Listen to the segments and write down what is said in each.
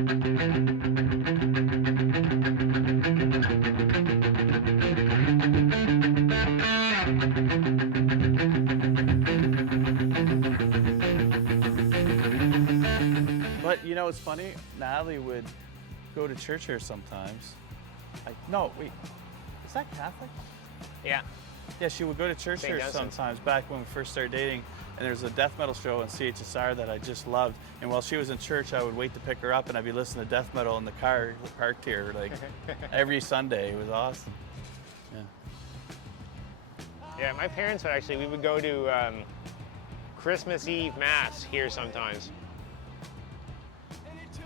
But you know, it's funny, Natalie would go to church here sometimes. No, wait, is that Catholic? Yeah. Yeah, she would go to church St. here Dunstan. sometimes back when we first started dating, and there was a death metal show on CHSR that I just loved. And while she was in church, I would wait to pick her up, and I'd be listening to death metal in the car parked here, like every Sunday. It was awesome. Yeah. Yeah, my parents would actually, we would go to Christmas Eve Mass here sometimes.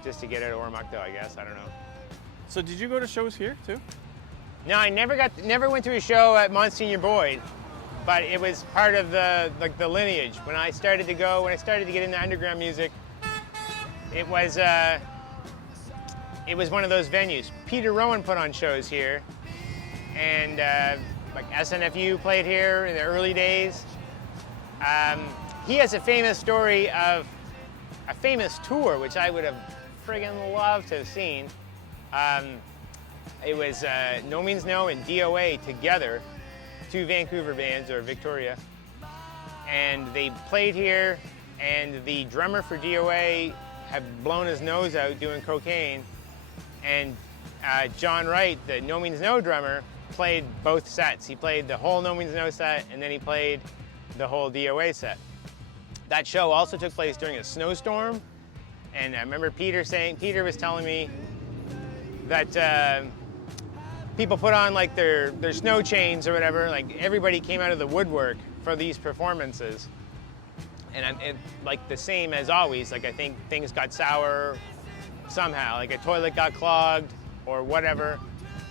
Just to get out of Ormuckdale, I guess, I don't know. So did you go to shows here too? No, I never went to a show at Monsignor Boyd, but it was part of the lineage. When I started to get into underground music, it was one of those venues. Peter Rowan put on shows here, and like SNFU played here in the early days. He has a famous story of a famous tour, which I would have friggin' loved to have seen. It was No Means No and DOA together, two Vancouver bands, or Victoria, and they played here, and the drummer for DOA had blown his nose out doing cocaine, and John Wright, the No Means No drummer, played both sets. He played the whole No Means No set, and then he played the whole DOA set. That show also took place during a snowstorm, and I remember Peter was telling me that people put on like their snow chains or whatever, like everybody came out of the woodwork for these performances. And like the same as always, like I think things got sour somehow, like a toilet got clogged or whatever,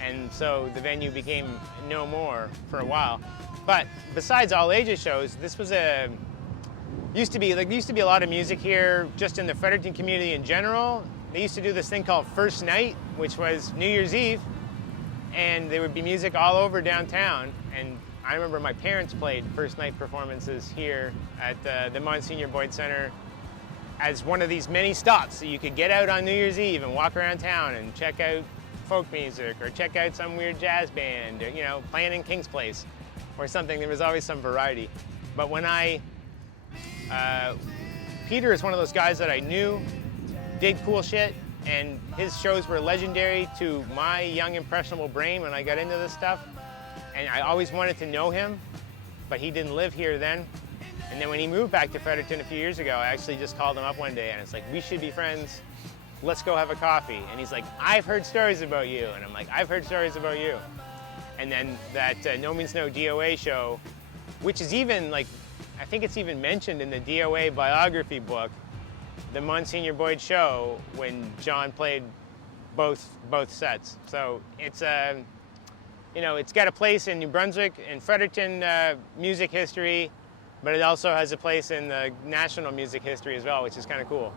and so the venue became no more for a while. But besides all ages shows, this was used to be a lot of music here just in the Fredericton community in general. They used to do this thing called First Night, which was New Year's Eve, and there would be music all over downtown. And I remember my parents played First Night performances here at the Monsignor Boyd Center as one of these many stops. So you could get out on New Year's Eve and walk around town and check out folk music or check out some weird jazz band, or, you know, playing in King's Place or something. There was always some variety. But when Peter is one of those guys that I knew did cool shit, and his shows were legendary to my young impressionable brain when I got into this stuff. And I always wanted to know him, but he didn't live here then. And then when he moved back to Fredericton a few years ago, I actually just called him up one day and it's like, we should be friends. Let's go have a coffee. And he's like, I've heard stories about you. And I'm like, I've heard stories about you. And then that No Means No DOA show, which is even like, I think it's even mentioned in the DOA biography book, the Monsignor Boyd show, when John played both sets. So it's you know, it's got a place in New Brunswick and Fredericton music history, but it also has a place in the national music history as well, which is kind of cool.